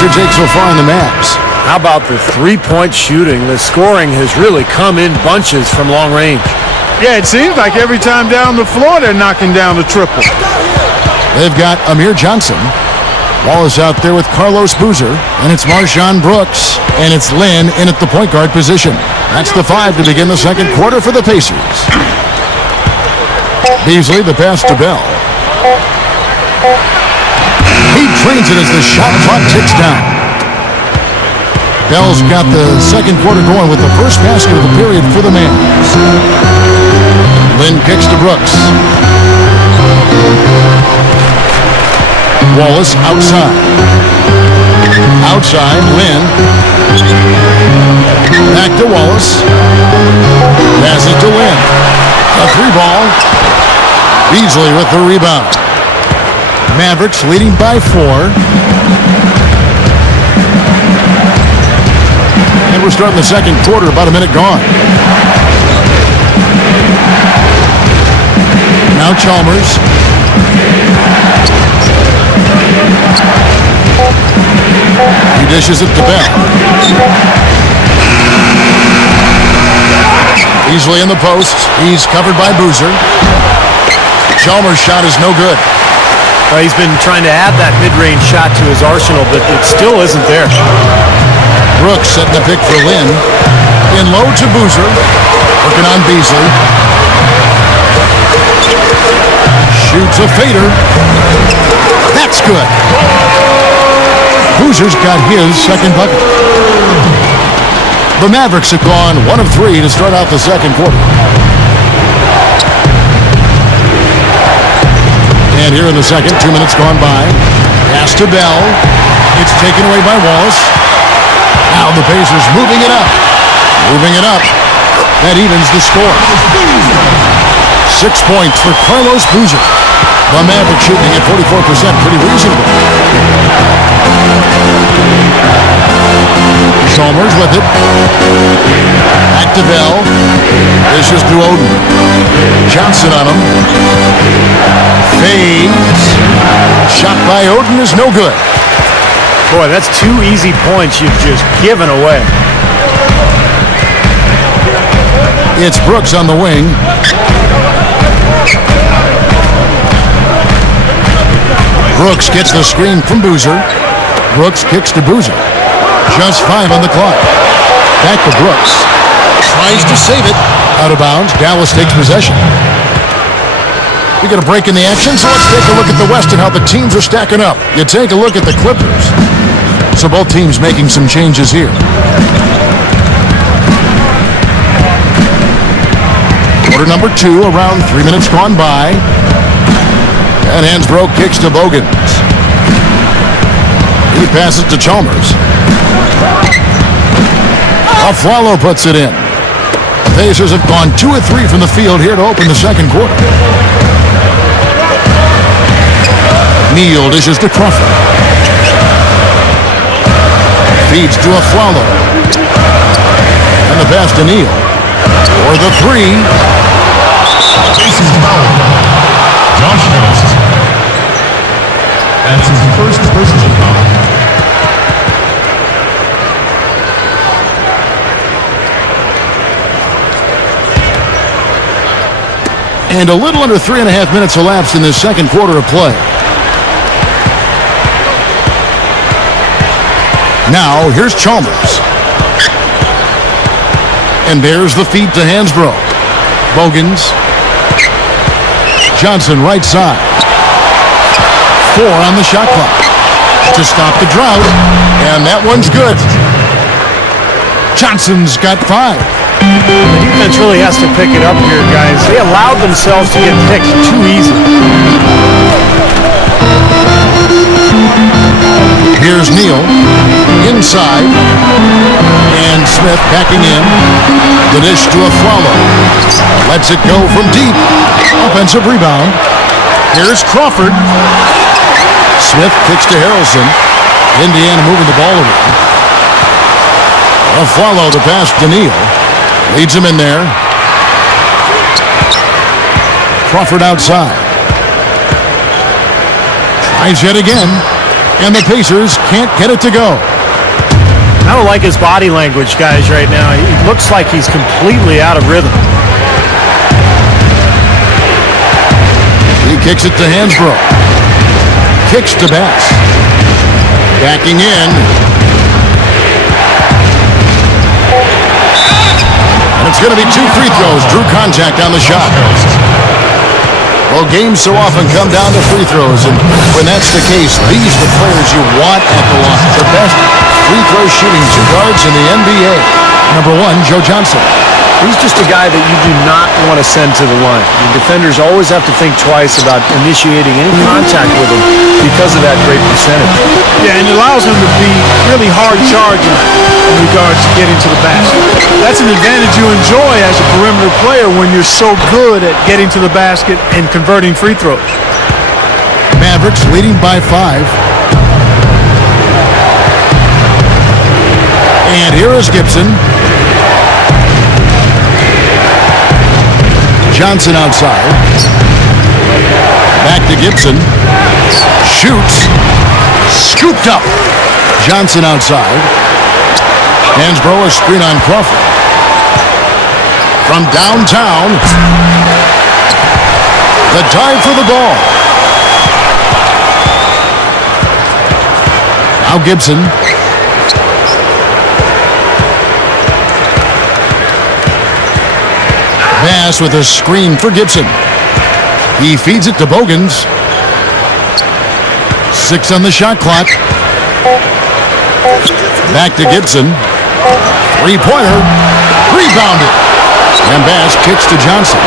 answer take so far in the Mavs? How about the three-point shooting? The scoring has really come in bunches from long range. Yeah, it seems like every time down the floor they're knocking down the triple. They've got Amir Johnson. Wallace out there with Carlos Boozer. And it's Marshawn Brooks. And it's Lynn in at the point guard position. That's the 5 to begin the second quarter for the Pacers. Beasley, the pass to Bell. He drains it as the shot clock ticks down. Bell's got the second quarter going with the first basket of the period for the Mavs. Lynn kicks to Brooks. Wallace outside. Outside, Lynn. Back to Wallace. Pass it to Lynn. A 3-ball. Beasley with the rebound. Mavericks leading by 4. And we're starting the second quarter, about a minute gone. Now Chalmers. He dishes it to Bell. Easily in the post. He's covered by Boozer. Chalmers' shot is no good. Well, he's been trying to add that mid-range shot to his arsenal, but it still isn't there. Brooks setting the pick for Lynn. In low to Boozer. Working on Beasley. Shoots a fader. That's good. Boozer's got his second bucket. The Mavericks have gone 1 of 3 to start out the second quarter. And here in the second, 2 minutes gone by. Pass to Bell. It's taken away by Wallace. Now the Pacers moving it up. Moving it up. That evens the score. 6 points for Carlos Boozer. The Mavericks shooting at 44%. Pretty reasonable. Chalmers with it. Back to Bell. This is to Oden. Johnson on him. Fades. Shot by Oden is no good. Boy, that's 2 easy points you've just given away. It's Brooks on the wing. Brooks gets the screen from Boozer. Brooks kicks to Boozer. Just 5 on the clock. Back to Brooks. Tries to save it. Out of bounds. Dallas takes possession. We got a break in the action, so let's take a look at the West and how the teams are stacking up. You take a look at the Clippers. So both teams making some changes here. Quarter number 2, around 3 minutes gone by. And Hansbrough kicks to Bogans. He passes to Chalmers. Aflalo puts it in. The Pacers have gone 2 of 3 from the field here to open the second quarter. Neal dishes to Crawford. Feeds to Aflalo. And the pass to Neal. For the 3. Pacers foul. Josh Harris. That's his first personal foul. And a little under 3.5 minutes elapsed in this second quarter of play. Now, here's Chalmers. And there's the feed to Hansbrough. Bogans. Johnson right side. 4 on the shot clock to stop the drought. And that one's good. Johnson's got 5. The defense really has to pick it up here, guys. They allowed themselves to get picked too easy. Here's Neal. Inside. And Smith backing in. The dish to Aflalo. Lets it go from deep. Offensive rebound. Here's Crawford. Smith kicks to Harrelson. Indiana moving the ball away. Aflalo the pass to Neal. Leads him in there. Crawford outside. Tries yet again. And the Pacers can't get it to go. I don't like his body language, guys, right now. He looks like he's completely out of rhythm. He kicks it to Hansbrough. Kicks to Bass. Backing in. And it's going to be 2 free throws. Drew contact on the shot. Well, games so often come down to free throws, and when that's the case, these are the players you want at the line. The best free throw shooting 2 guards in the NBA. Number 1, Joe Johnson. He's just a guy that you do not want to send to the line. The defenders always have to think twice about initiating any contact with him because of that great percentage. Yeah, and it allows him to be really hard charging in regards to getting to the basket. That's an advantage you enjoy as a perimeter player when you're so good at getting to the basket and converting free throws. Mavericks leading by 5. And here is Gibson. Johnson outside. Back to Gibson. Shoots. Scooped up. Johnson outside. Hansbrough, a screen on Crawford. From downtown. The dive for the ball. Now Gibson. Bass with a screen for Gibson. He feeds it to Bogans. 6 on the shot clock. Back to Gibson. 3-pointer. Rebounded. And Bass kicks to Johnson.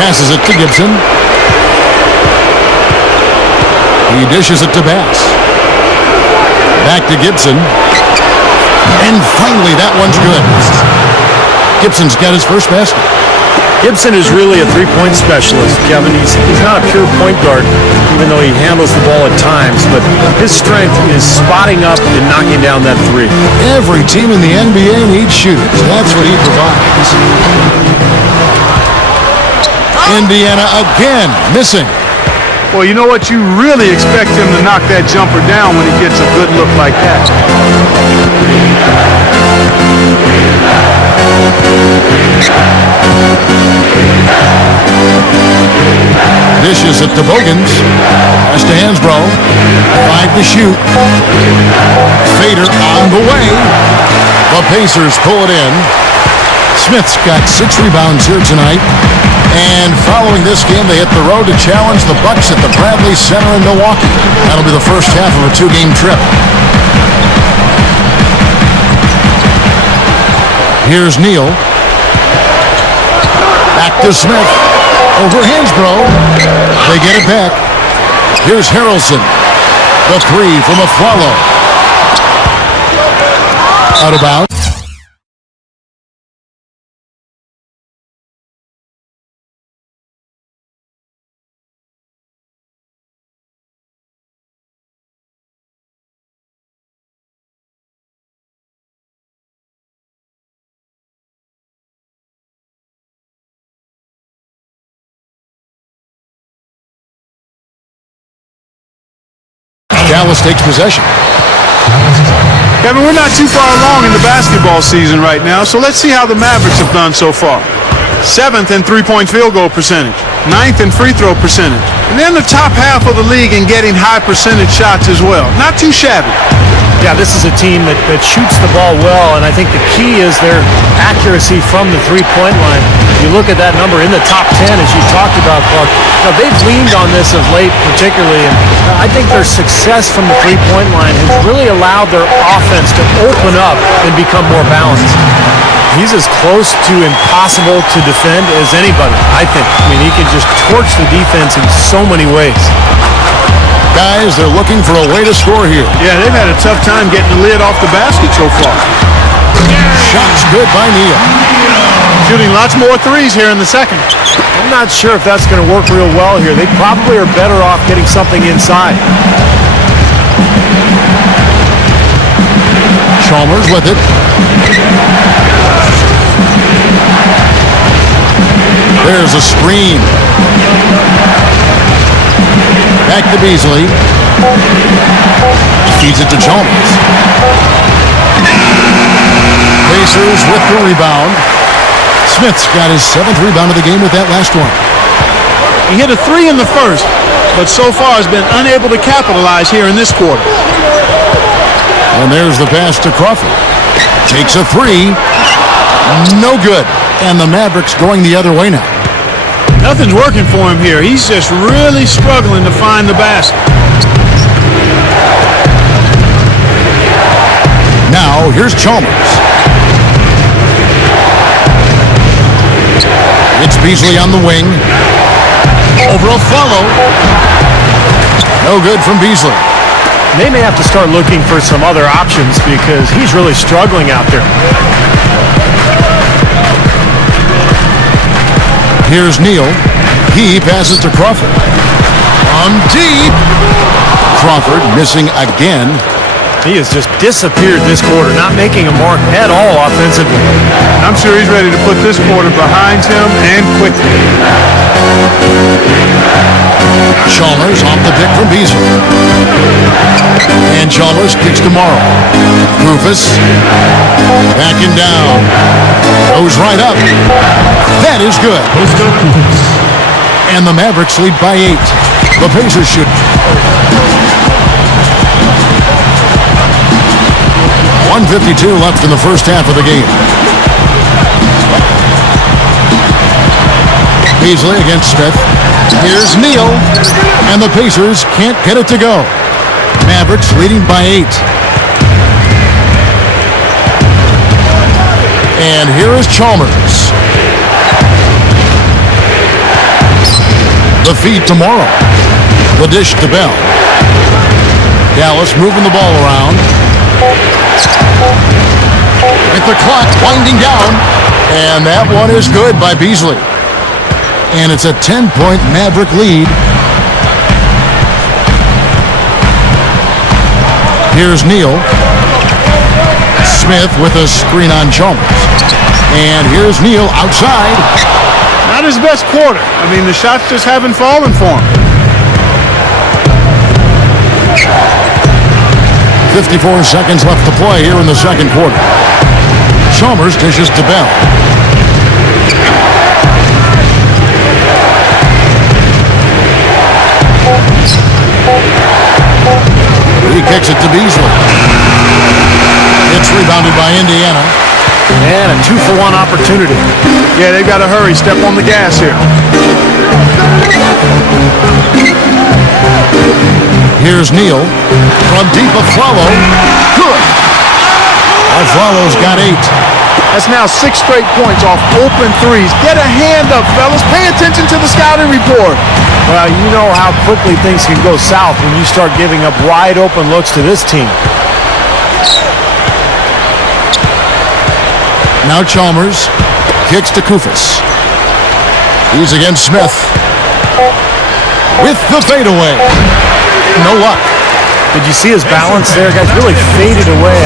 Passes it to Gibson. He dishes it to Bass. Back to Gibson. And finally, that one's good. Gibson's got his first basket. Gibson is really a three-point specialist, Kevin. He's not a pure point guard, even though he handles the ball at times, but his strength is spotting up and knocking down that three. Every team in the NBA needs shooters. That's what he provides. Indiana again missing. Well, you know what? You really expect him to knock that jumper down when he gets a good look like that. Dishes it to Bogans. Pass to Hansbrough. 5 to shoot. Fader on the way. The Pacers pull it in. Smith's got 6 rebounds here tonight. And following this game, they hit the road to challenge the Bucks at the Bradley Center in Milwaukee. That'll be the first half of a 2-game trip. Here's Neal. Back to Smith. Over Hansbrough. They get it back. Here's Harrelson. The 3 from Afflalo. Out of bounds. Dallas takes possession. Kevin, we're not too far along in the basketball season right now, so let's see how the Mavericks have done so far. 7th in three-point field goal percentage, 9th in free throw percentage, and they're in the top half of the league in getting high percentage shots as well. Not too shabby. Yeah, this is a team that shoots the ball well, and I think the key is their accuracy from the three-point line. You look at that number in the top 10, as you talked about, Clark. Now, they've leaned on this of late particularly, and I think their success from the three-point line has really allowed their offense to open up and become more balanced. He's as close to impossible to defend as anybody, I think. I mean, he can just torch the defense in so many ways. Guys, they're looking for a way to score here. Yeah, they've had a tough time getting the lid off the basket so far. Shots good by Neal. Shooting lots more threes here in the second. I'm not sure if that's going to work real well here. They probably are better off getting something inside. Chalmers with it. There's a screen. Back to Beasley. Feeds it to Chalmers. Pacers with the rebound. Smith's got his 7th rebound of the game with that last one. He hit a 3 in the first, but so far has been unable to capitalize here in this quarter. And there's the pass to Crawford. Takes a 3. No good. And the Mavericks going the other way now. Nothing's working for him here. He's just really struggling to find the basket. Now, here's Chalmers. It's Beasley on the wing. Over a follow. No good from Beasley. They may have to start looking for some other options because he's really struggling out there. Here's Neal. He passes to Crawford. From deep. Crawford missing again. He has just disappeared this quarter, not making a mark at all offensively. I'm sure he's ready to put this quarter behind him and quickly. Chalmers off the pick from Beasley. And Chalmers kicks to Morrow. Rufus backing down. Goes right up. That is good. And the Mavericks lead by 8. The Pacers should. 1:52 left in the first half of the game. Beasley against Smith. Here's Neal. And the Pacers can't get it to go. Mavericks leading by 8. And here is Chalmers. The feed to Morrow. The dish to Bell. Dallas moving the ball around. With the clock winding down. And that one is good by Beasley. And it's a 10-point Maverick lead. Here's Neal. Smith with a screen on Chalmers. And here's Neal outside. Not his best quarter. I mean, the shots just haven't fallen for him. 54 seconds left to play here in the second quarter. Chalmers dishes to Bell. He kicks it to Beasley. It's rebounded by Indiana. And a 2-for-1 opportunity. Yeah, they've got to hurry. Step on the gas here. Here's Neal. From deep, Aflalo. Good. Aflalo's got 8. That's now 6 straight points off open threes. Get a hand up, fellas. Pay attention to the scouting report. Well, you know how quickly things can go south when you start giving up wide open looks to this team. Now Chalmers kicks to Kufis. He's against Smith. With the fadeaway. No luck. Did you see his balance there? Guys really faded away.